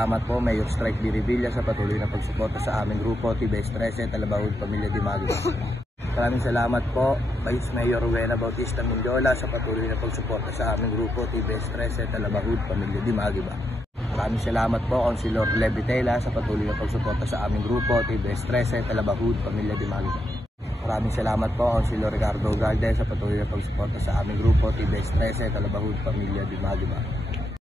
salamat po Mayor Strike D. Revilla sa patuloy na pagsuporta sa aming grupo TBS 13 Talabahud Pamilya Dimagi. Maraming salamat po Vice Mayor Rowena Bautista Mindiola sa patuloy na pagsuporta sa aming grupo TBS 13 Talabahud Pamilya Dimagi. Maraming salamat po Councilor Levi Tela sa patuloy na pagsuporta sa aming grupo TBS 13 Talabahud Pamilya Dimagi. Maraming salamat po Councilor Ricardo Galde sa patuloy na pagsuporta sa aming grupo TBS 13 Talabahud Pamilya Dimagi.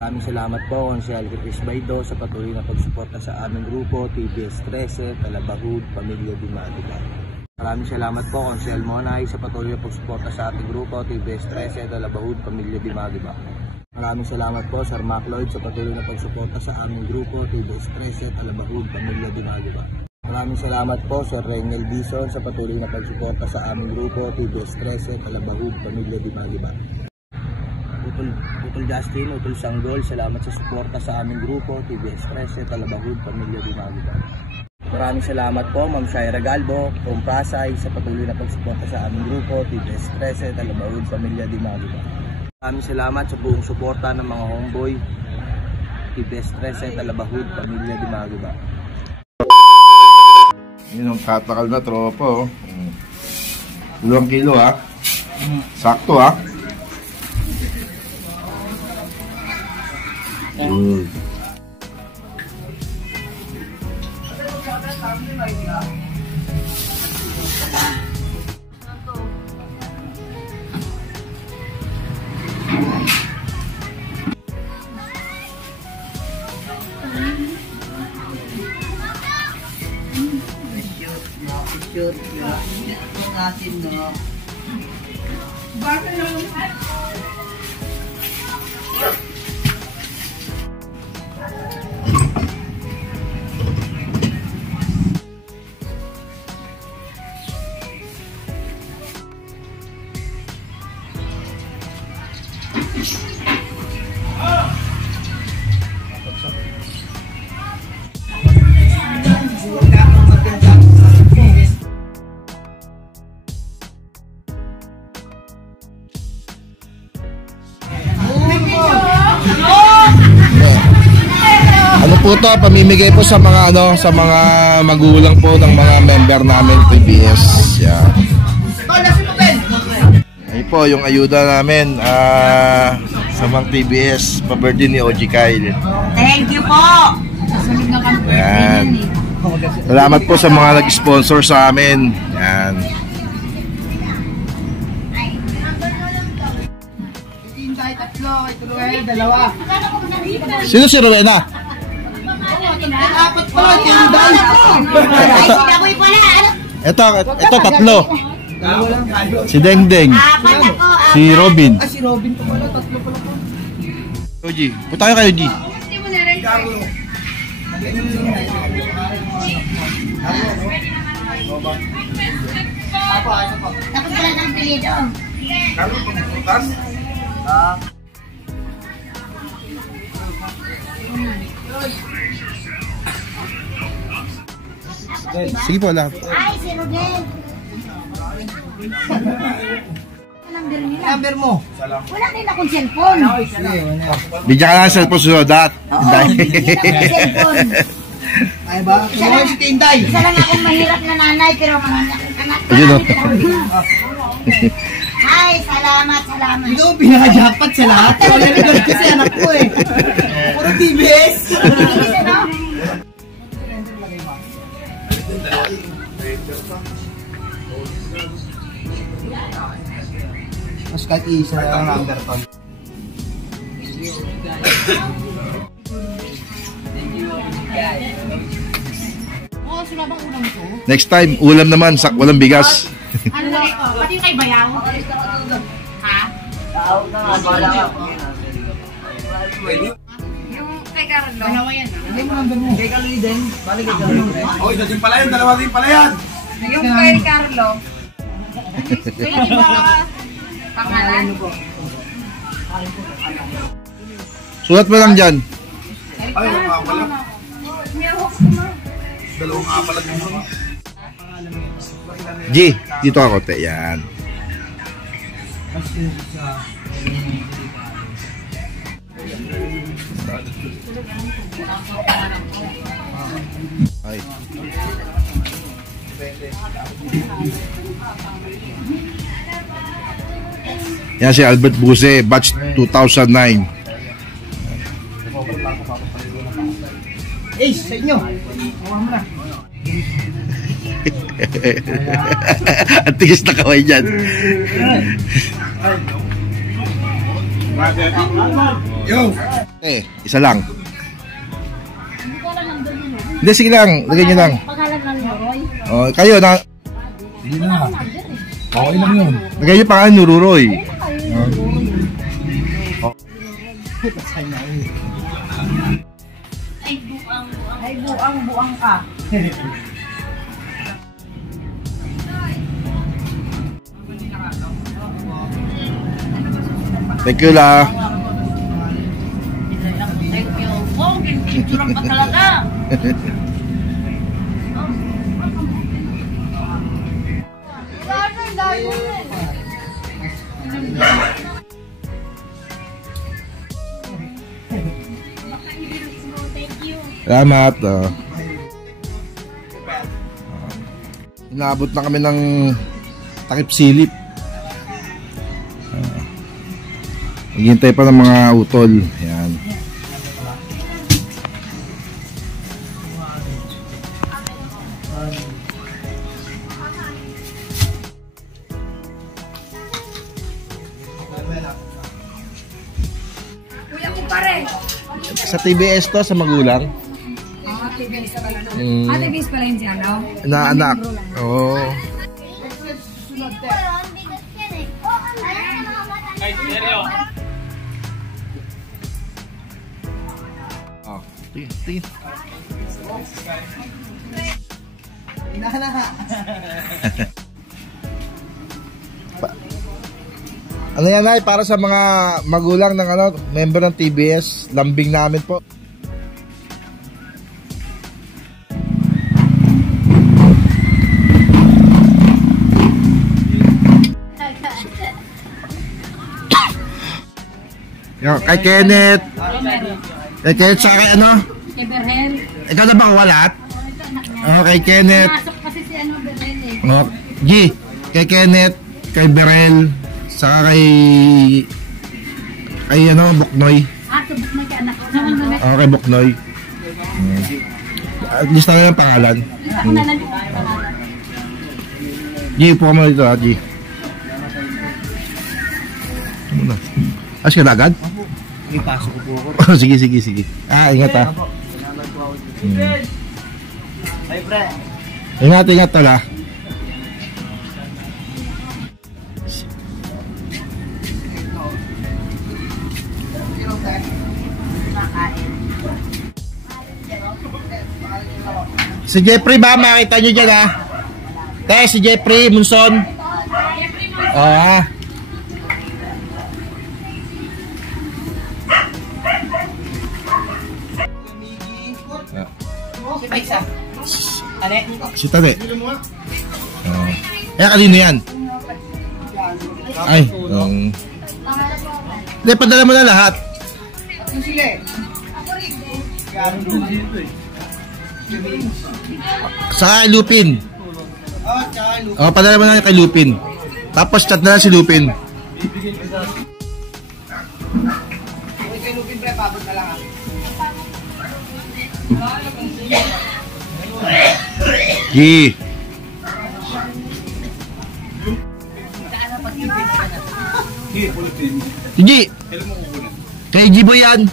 Maraming salamat po Councilor Chris Baido sa patuloy na pagsuporta sa aming grupo TBS 13 Talabahud Pamilya Dimagi. Maraming salamat po Councilor Monay sa patuloy na pagsuporta sa ating grupo TBS 13 Talabahud Pamilya Dimagi. Maraming salamat po Sir Mac Lloyd sa patuloy na pagsuporta sa aming grupo TBS 13 Talabahud Pamilya Dimagi. Maraming salamat po Sir Reynel Bison sa patuloy na pagsuporta sa aming grupo TBS 13 Talabahud Pamilya Dimagi. Utol Justin, Utol Sanggol, salamat sa suporta sa aming grupo TBS 13 Talabahud Pamilya Dimagi. Maraming salamat po Ma'am Shaira Galbo, Kompasay sa patuloy na pagsuporta sa aming grupo TBS 13 Talabahud Pamilya Dimagi. Maraming salamat sa buong suporta ng mga homeboy TBS 13 Talabahud Pamilya Dimagi. Yun ang katakal na tropa, oh. 2 kilo, ha? Sakto, ha? Picture yung atin, no? Bakit naman? Ano po to, pamimigay po sa mga sa mga magulang po ng mga member namin TBS. Yeah. Ayun po yung ayuda namin sa mga TBS, pa-birthday ni OG Kyle. Thank you po. Yan. Salamat po sa mga nag-sponsor sa amin. Yan. Sino si Rowena? Ito 3. Si Dengdeng. Si Robin. Si Robin po pala, 3 pala po. OG, punta kayo G. Tapos pala ng pilido. Sige po lahat. Ay, si Ruben. Number mo? Wala din akong cellphone. Bigyan ka lang sa cellphone sunod at. Ay ba? Si Tinday. Isa lang akong mahirap na nanay pero marami akong anak. Ayun o. Ay, salamat. Ikaw, pinaka-jackpot sa lahat. Wala na kasi anak ko eh. Puro TBS. TBS, ano? Mas kahit isa ang number to. Oo, sila bang ulam ko? Next time, ulam naman, walang bigas. Ano na ito? Pati yung kay Bayaw? Ha? Yung kay Carlo? Dalawa yan. Hindi mo number mo. Kay Carlo din? Balik kay Carlo din? Oh, isa din pala yun. 2 din pala yan. Yung kay Carlo? Kaya di ba pangalan? Sulat mo lang dyan. Ay, mga pala. Dalawang nga pala din mo. G, dito ako, te. Yan. Ay. Yan si Albert Buse, batch 2009. Eh, sa inyo. Awa mo na. Ang tigis na kaway dyan. Yo! Isa lang. Hindi, sige lang. Lagay nyo lang. Pangalan ng Noroy. Oh, kayo na. Hindi na. Okay lang yun. Lagay nyo pangalan Nururoy. Ay, buang ka. Thank you la. Thank you. Wow, gintura pa talaga. Salamat. Inaabot na kami ng takip silip. Naghihintay pa ng mga utol. Ayan. Kuya ko pare. Sa TBS to, sa magulang. TBS pala. Mm. TBS pala yun si ano? Na anak. Oo. Oh. Oh, tingin. Ano yan ay para sa mga magulang ng ano, member ng TBS, lambing namin po. Yo, kay Kenneth. Kay Kenneth sa kay ano? Kay Berhel. Ikaw na bang walat? Oh, kay Kenneth. Masok kasi si ano Berhel eh. Oh, G, kay Kenneth, kay Berel, saka kay ano, Buknoy. Subok na kay anak ko. Oh, kay Buknoy. List na yung pangalan. Ako na lang yung pangalan. G, upo ka mo dito ha, G. Ano na? As ka na agad? Ipasok ko po ako. Sige. Ingat ha. Ay, pre. Ingat tala. Si Jeffrey ba? Makita nyo dyan ha? Si Jeffrey Munson. Oo Isa. Ane? Si Tade. Kanino yan? Ay. Hindi, padala mo na lahat. Sige. Sa kay Lupin. Oh, tsaka Luke. O, padala mo na kay Lupin. Tapos chat na lang si Lupin. Kay Lupin, pre, pabot na lang ah. G. G. Kay G-Boy yan.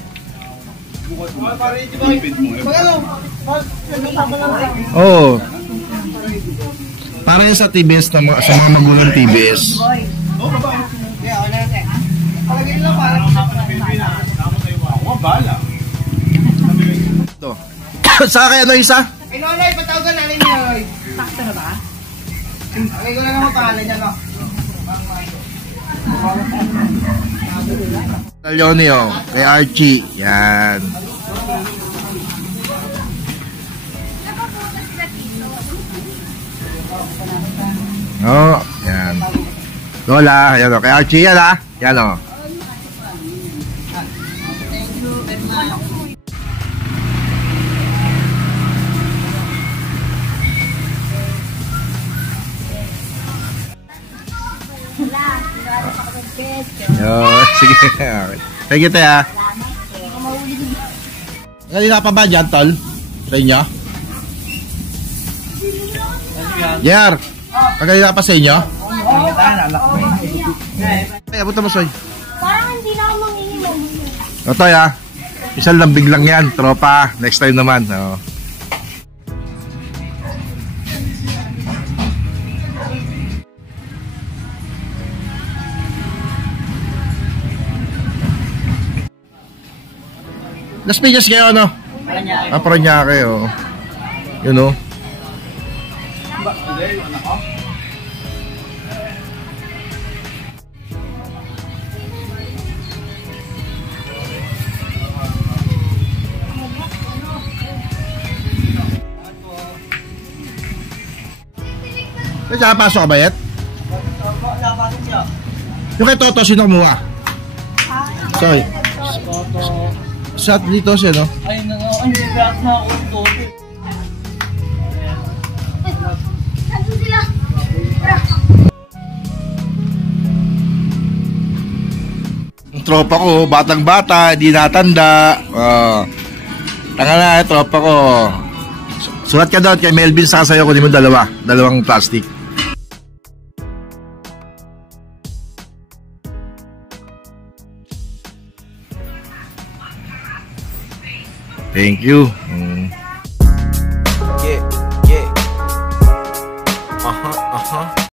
Oo. Para yun sa TBS, sa mga magulang TBS. Ito. Saka kay ano isa? Ay, Nonoy, patawagan natin yun. Sakto na ba? Okay, ko na naman pangalan niya, no? Leonio, kay Archie. Yan. Oh, yan. Lola, yan o. Kay Archie yan ha. Yan o. Sige. Thank you, te, ha. Kanina pa ba dyan, tol? Sa inyo? Jer, kaganina pa sa inyo? Ay, abot mo, Soy. Parang hindi na ako manginginom. Toy, ha. Isang lambing lang yan, tropa. Next time naman. Las Piñas kayo, ano? Paranaque, oh. Yun, oh. Pasok ka ba, Yet? Yung kay Toto, sino kumuha? Sorry. Shot dito siya, no? Ay, hindi ba na ako ito? Nandun sila. Ang tropa ko, batang-bata, di natanda. Tanga na, tropa ko. Sulat ka doon kay Melvin, saka sa'yo, kunin mo dalawang plastic. Thank you.